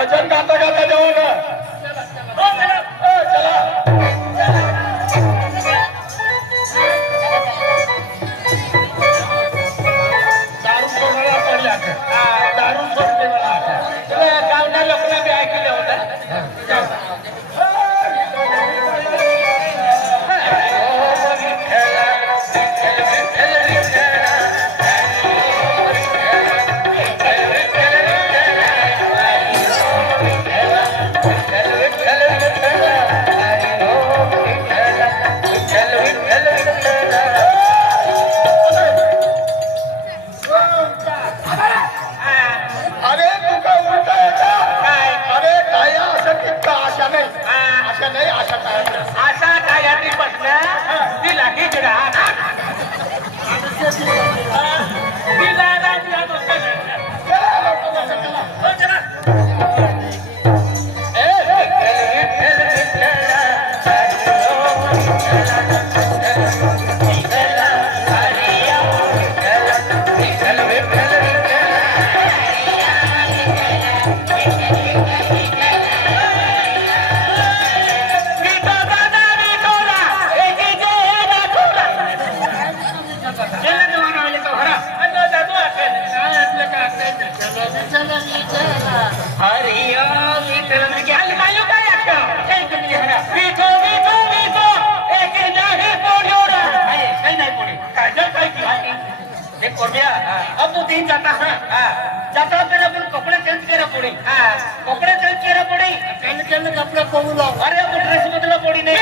वजन गाता गाता जेवण चला दारू सोडायला पडला दारू सोडते मला गावच्या लोकांना बी ऐकलं होतं अब तो दिन जाता जाता फिर अपन कपड़े चेंज करा पड़ी कपड़े चेंज करा पड़ी चेंज कपड़े पहन लो अरे अब ड्रेस बदला पड़ी नहीं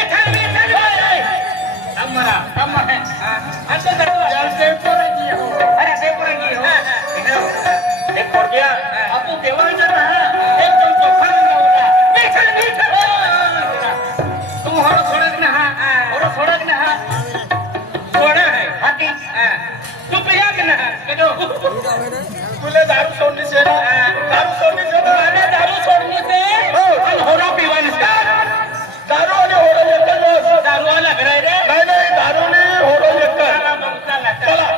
हमारा हम है अंदर दरवाजा यार देवपुरंगी हो अरे देवपुरंगी हो देख पड़ गया अब तो देवान जाता है एकदम चौखा होगा तुम हरो छोड़क ना हरो छोड़क ना छोड़ा है हाकी तू पिया के ना कदो तुले दारू छोड़ने से अरे दारू छोड़ने से हम होरा पीवाने से दारू वाले होरा लेकर बस दारू वाला घर है रे नहीं दारू नहीं होरा लेकर चला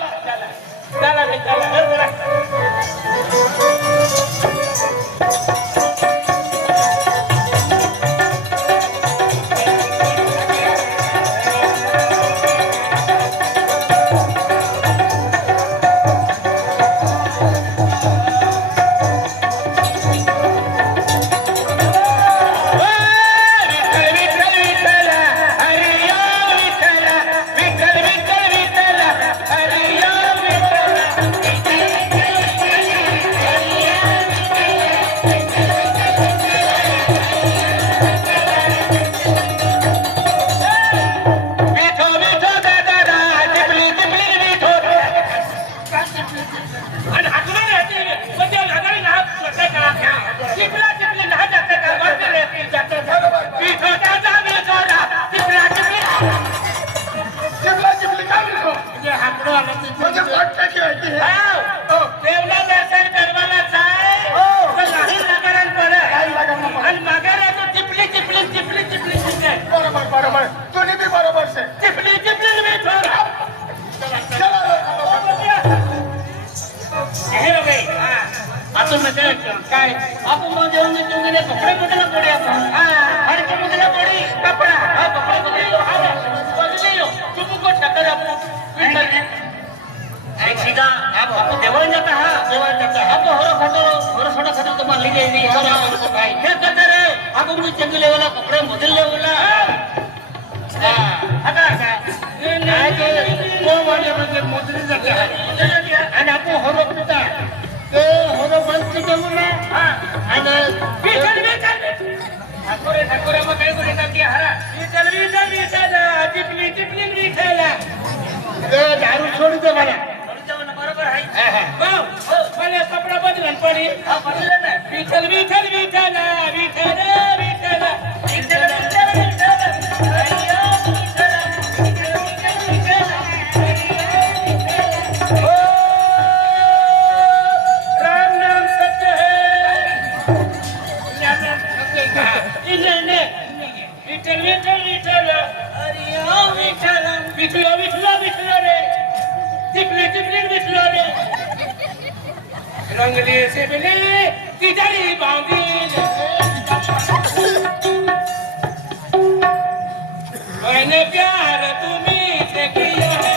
काय आपण जेवण जेवण कपडे बदला पडे आणि ते बदला पडी कपडा कपडे बदले तुम को टक्कर आपण एक सीधा आप देवान जाता है आप होरो छोटा छोटा तो मान लीजिए ये भाई क्या करते रे आप मुझे चंग लेवला कपड़े बदल लेवला आता नाही तो वाले म्हणजे मोजरी जाते आणि आपण होरो पिता ते होरो बंद केलं ना आणि ठाकरे मग काय करू टाकी हरा चल टिपली खायला ते दारू सोडी दे मला बरोबर आहे मला कपडा बदलून पडी बदललं ना विठ्ठल विठ्ठल रे बंगले से मिले तिजड़ी बांधी मैंने प्यार तुम्हें से किया है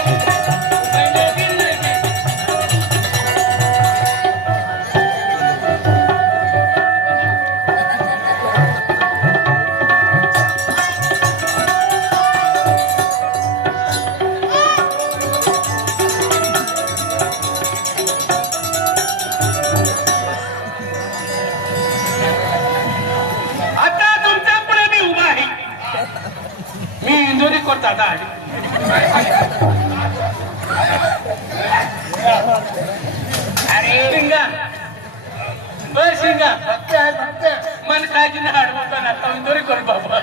मैंने दिल में आता तुमच्या पुढे मी उभा आहे मी इंदोरी करता अरे शिंगा बस शिंगा मन काळजी नाही अडवतो ना आता इंदोरी करू बाबा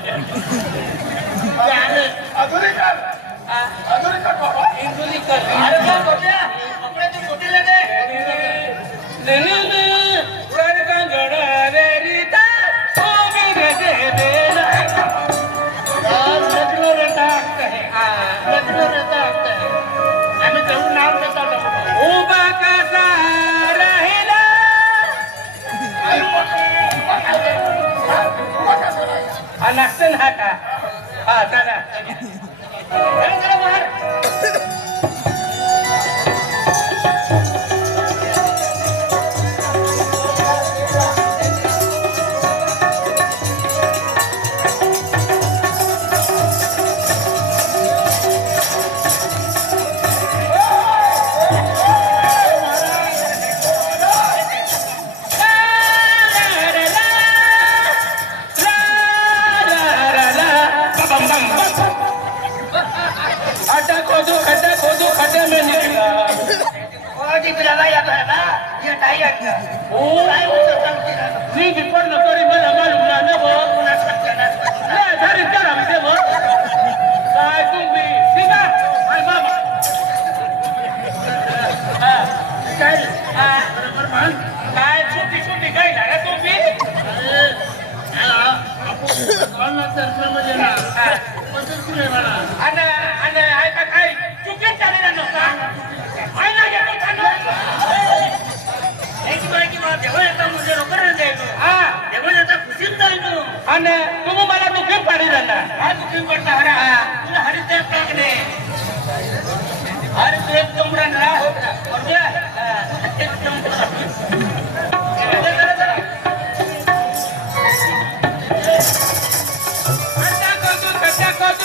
इंदोरी कर अरे का गोट्या कपड्याची गोटी लगे उड़ान का गड़ा रे रीता ओ मेरे दे देना लग्न रहता है लग्न रहता है आम्ही जाऊन नाव देता उभा कसा राहिला हा नाचन हा का हा दादा चला बाहेर खड्डे में निकला जी पिलावा या करना ये टाई आता ओ जी बिपड़ न करी मला मालूम ना न वो पुन्हा सत्याना ले धरी करा मी देव काय तुम्ही सीधा हाय बाबा बरोबर मान काय छोटी काय झाला तुम्ही कोण दर्शन मध्ये ना पद्धत कुठे मला आणि ऐका काय चुकीच झालेला नव्हता आहे ना या एक बार की बात देवा येता मुझे रोकर न जाएगा हां देवा येता खुशीत जाएगा आणि तुम्ही मला दुखी पाडी झाला हा दुखी पडता हरा तुला हरित टाकले हरित एक कमरा ना और क्या एक कमरा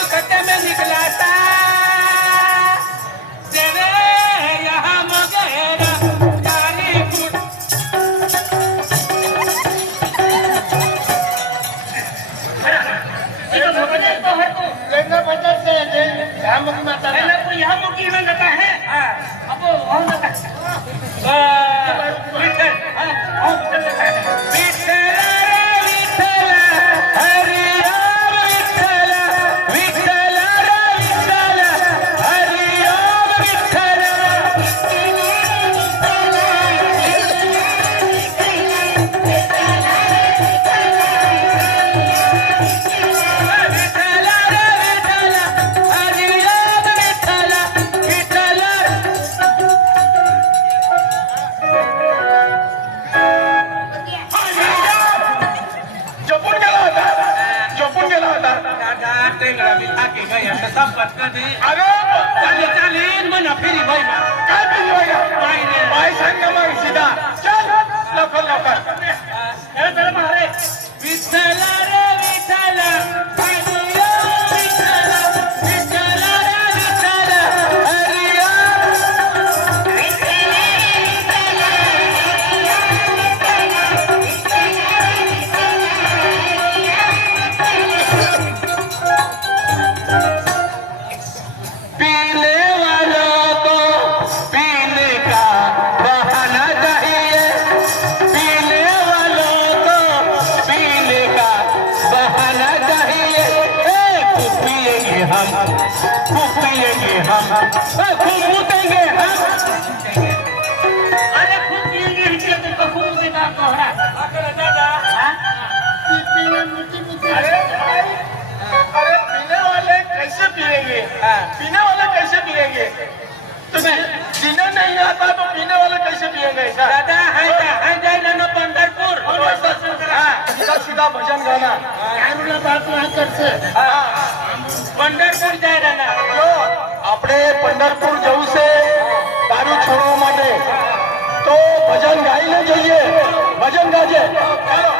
खड्डे में निकला था तेरे यहाँ मगेरा जाली फुट लेना बजट से यहाँ मुकी माता है कोई यहाँ मुकी में जाता है अब वहाँ जाता है विठल हाँ विठल चालेल म्हणा फेरी भाई काय फेरी भाई भाई सांग ना मग सीधा चल लवकर चल मारे विठ्ठला रे विठ्ठला खूब मुतेंगे हम अरे खूब पिएंगे इसलिए तुमको खूब मुतेगा कोहरा दादा अरे पीने वाले कैसे पिएंगे जीना नहीं आता तो पीने वाले कैसे पिएंगे? दादा हाय जायला ना पंढरपूर सीधा सीधा भजन गाना पंढरपूर जायला ना જો આપણે પંઢરપુર જવું છે દારૂ છોડવા માટે તો ભજન ગાઈને જઈએ. ભજન ગાજે ચાલો.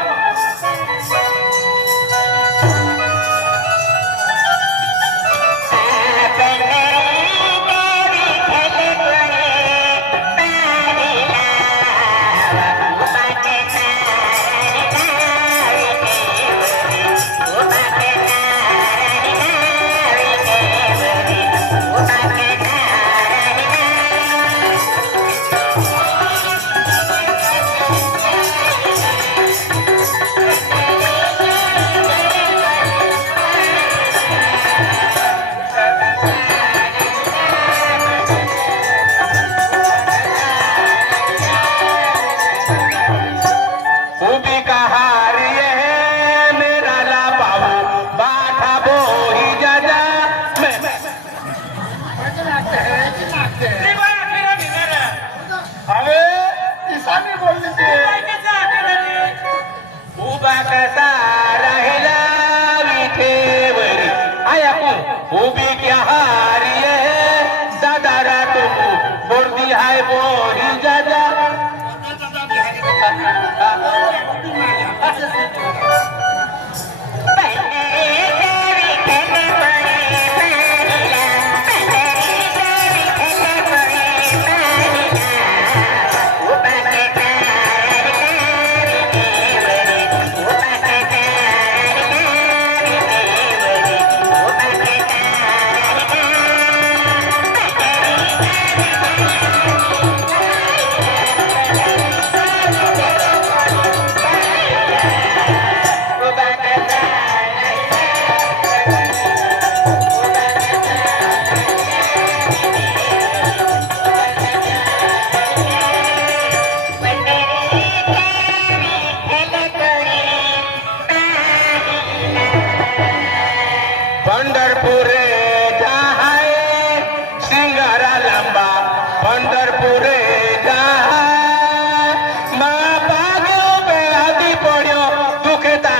उभी क्या हारी है दादारा तुमको बोलती है वो ही दादा पंढरपूर जाए सिंगारा लंबा पंढरपूर जाए माँ पागे बेलादी पड़ियो दुखेता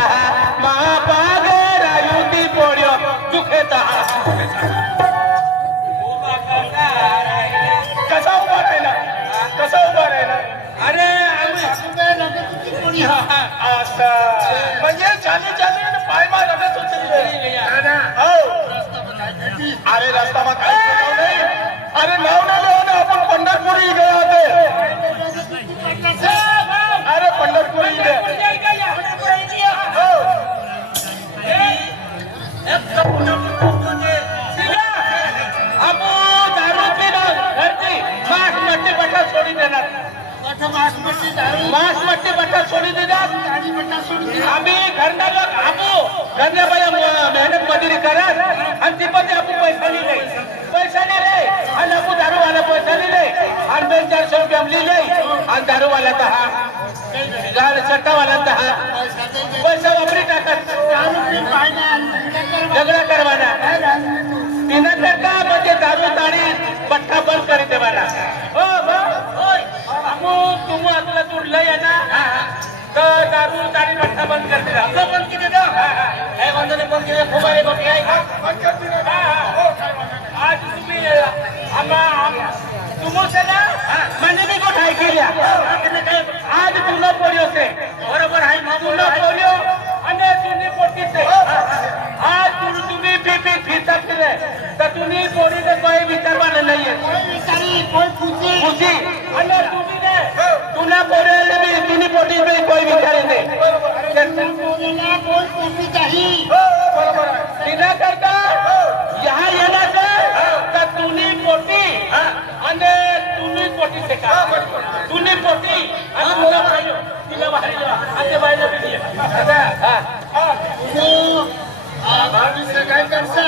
माँ पागे रायुदी पड़ियो दुखेता कसा उभा राहिला? कसा उभा राहिला? अरे असं म्हणजे चाली चाली पाय मार लगत उचलले. हो अरे रस्त्यावर काय नाव नाही. अरे नाव नाही लिहून आपण पंढरपुरी गेले होते. अरे पंढरपुरी हो दारू पिणार घरची मास मट्टी बट्टा सोडी देणार मास मट्टी बट्टा सोडी देणार आम्ही घरना लोक आपू घरने बाया मेहनत मजुरी करत आणि ती पण आपण पैसा लिहिले आणि आपण दारूवाला पैसा लिहिले आणि 200-400 रुपये लिहिले आणि दारूवाला 10 सट्टावाला 10 पैसा वापरी टाकत झगडा करवाना तिनं तर का म्हणजे दारू ताडी पट्टा बंद करी देवाना. हो तुम आपला तुडलं आहे ना तर दारू ताडी पट्टा बंद कर दिला आपलं बंद किती हे बंधने बंद केले फुबारे गोटी आहे आज तुम्ही तुमसे ना मैंने भी गोठाई केल्या आज तुला पोलिओ से बरोबर आहे तुला पोलिओ आणि तुम्ही पोटीचे आज तुम्ही पी फिरता फिरे तर तुम्ही पोरीने काही विचारवाना नाहीये खुशी आणि तुम्ही ने तुला पोरीने भी तुम्ही पोटी में कोई विचारे नाही तिला करता यहाँ येणार तर तुम्ही पोटी आणि तुम्ही पोटी से का तुम्ही पोटी आणि तुला बाहेर तिला बाहेर आणि बाहेर भी दिए काय करसा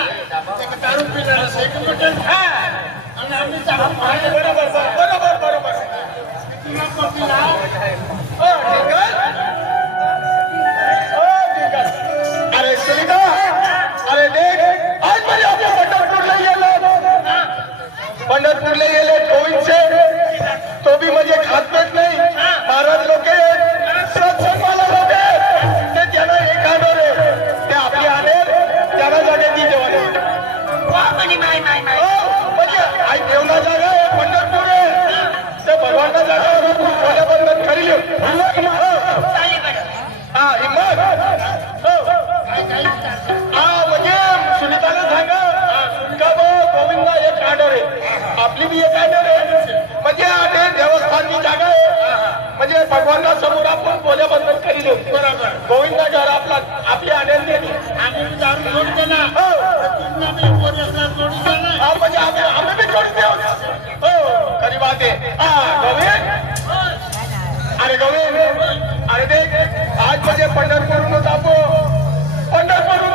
दारू पिणार एक बटन आणि आम्ही बरोबर तुला पटला हो ठीक आहे. अरे सुनीता अरे देख आज माझे आपल्या पंढरपूरला गेलो खातपेट नाही महाराज लोक सत्संगवाला लोक ते त्याला एक आणार आहे ते आपली आले त्याला जागे ती जेवण म्हणजे आई देवना जागा आहे पंढरपूर आहे ते भगवानला जागा बंधन करी हा हिम्मत हा म्हणजे सुनीताला सांगा का गोविंदला एक आडर आहे आपली बी एक आडर आहे म्हणजे आडे देवस्थानची जागा आहे म्हणजे भगवानला समोर आपण बोल्या बंधन करी देऊ बरोबर गोविंदा घर आपला आपली आडेल दिली आम्ही दारू जोडी देणार हा म्हणजे आम्ही बी जोडी देऊ हो खरी बात आहे हा गोविंद अरे गोविंद अरे देख आज म्हणजे पंढरपूरहूनच आपण पंढरपूरहून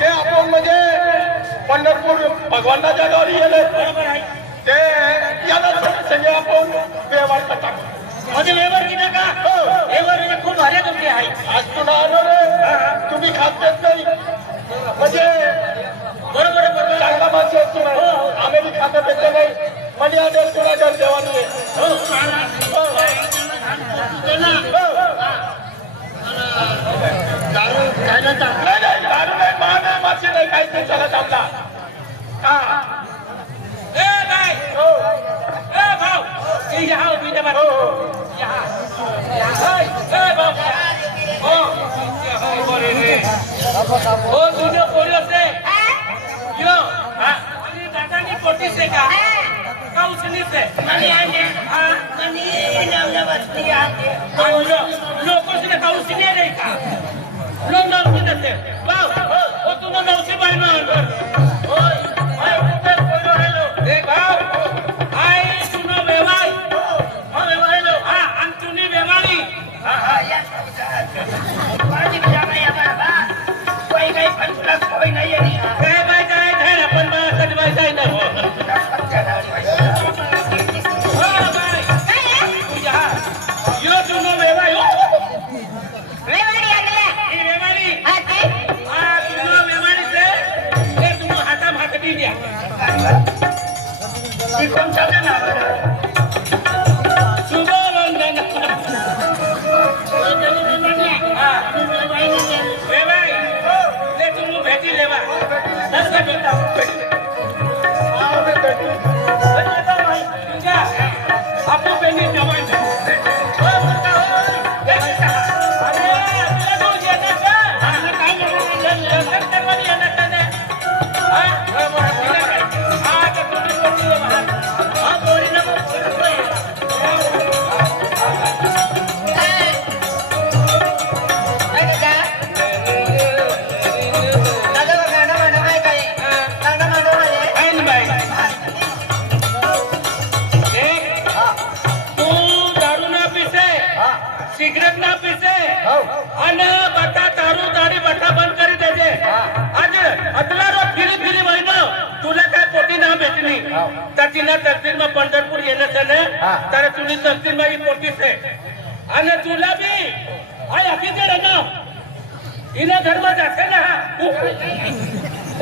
ते आपण म्हणजे पंढरपूर भगवानला जागावर गेले ते याला संगे आपण व्यवहार करतात म्हणजे व्यवहार किती का व्यवहार म्हणजे खूप भारी तुमची आहे आज तुला आलो रे तुम्ही खात देत नाही म्हणजे बरोबर बरोबर चांगला माणसं असतो नाही आम्ही बी खातं देत नाही म्हणजे आडेल तुला घर देवानी दारू खायला नाही दारू नाही मान आहे माशी नाही काही ते चला थांबला हा ए नाही हो ए भाऊ ये यहाँ उभी दे हो यहाँ ए भाऊ हो हो बोले रे हो तुझे बोलो से यो अरे दादा ने कोटी से का काउसनी से मनी आने हां मनी नामला बस्ती आते लोगों से काउसनी नहीं का लोग नाम की देते भाऊ हो तुम नौसी भाई में ओए ओए ऊपर बोलो हेलो देख भाऊ आई सुनो बेवाई हो बेवाई लो हां अंतुनी बेवाई हां या पार्टी में जाना है बाबा कोई नहीं पंचलाख कोई नहीं है काय बाय काय काय आपण सच बाय काय ना हो बाय तुझ्या यो सुनो बेवाई कौन सा गाना सुबह वंदना ले भाई ले तुम भेजी लेवा दस का बेटा आओ बेटा भाई तुझा आपको बेनी जवान ओ बेटा बेटा अरे तो ये ना का काय करवानी है ना कने सिगरेट ना पीसे आणि बटा दारू दारी बटा बंद करी देते आज अतला रो फिरी फिरी वहिनो तुला काय पोटी ना भेटली तर तिला तकदीर में पंढरपूर येणं झालं तर तुझी तकदीर में ही पोटी से आणि तुला भी आई हकीकत है ना इना घर में जाते ना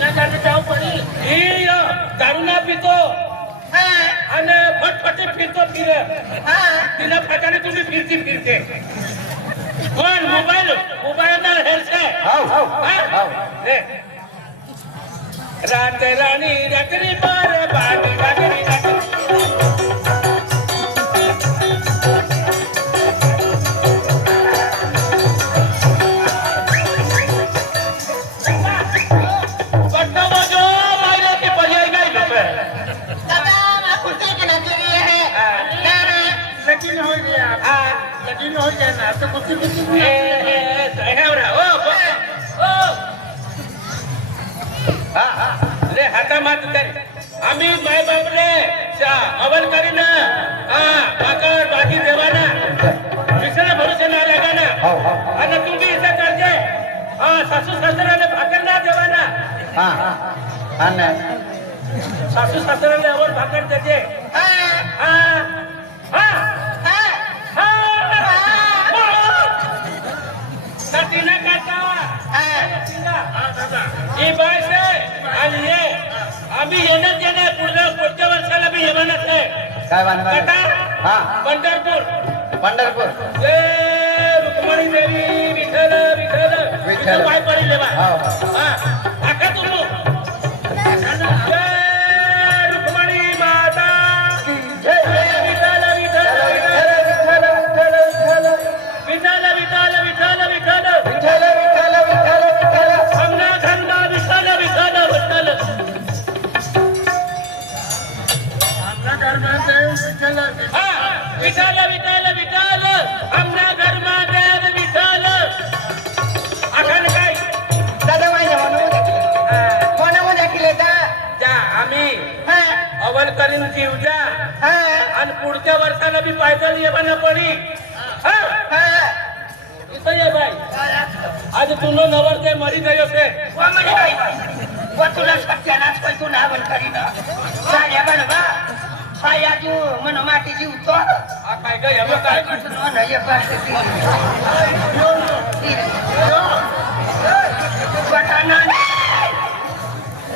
ना जाते जाओ पड़ी ये दारू ना पीतो आणि फटफटे फिरतो फिर तिला फटाने तुम्ही फिरती फिरते कोण मोबाईल ना हेल्थ है रात राणी रात्री बार बाणी रात्री हो जाना तो कुछ ले हाता मात कर आम्ही माय बापले अवल करीन बाकर बाकी देवाना विसरा भरोसे ना लगाना आणि तुम्ही इथं करजे सासू सासऱ्याने भाकर ना देवाना सासू सासऱ्याने अवल भाकर देते आम्ही येणार पुढच्या वर्षाला बी येणार आहे काय हा पंढरपूर जय रुक्मिणी देवी विठ्ठल विठ्ठल विठ्ठल. विठ्ठल पाय पडले बा हो. हा आका तुम्ही जय रुक्मिणी माता जय जय विठ्ठल विठ्ठल विठ्ठल विठ्ठल विठ्ठल विठ्ठल विठ्ठल आमना घरना विठ्ठल विठ्ठल विठ्ठल हा विठ्ठल विठ्ठल विठ्ठल आमना घरमा देव विठ्ठल आखाने काय दादा माझ्या मनामध्ये केले का जा आम्ही हा अवल करीन जीव जा हा आणि पुढच्या वर्षाला बी पायदल ये ना पडी हा हा इथं ये बाई आज तुनो नवर ते मरी गयो से तुला सत्यानाच पैसून आवड करीन साड्या बनवा पायाजू मन मातीची उतो हा काय ग एवढं काय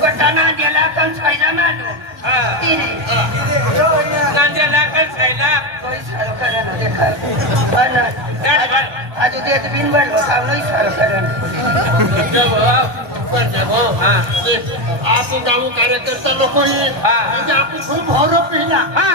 गटाना गेला पण फायदा मानू हा नांद्याला काय खायला गाड गाड आज देत बिन बन नाही सारं करेन हा आपण गाव कार्यकर्ता लोक हा आपण खूप हौरव पिला हा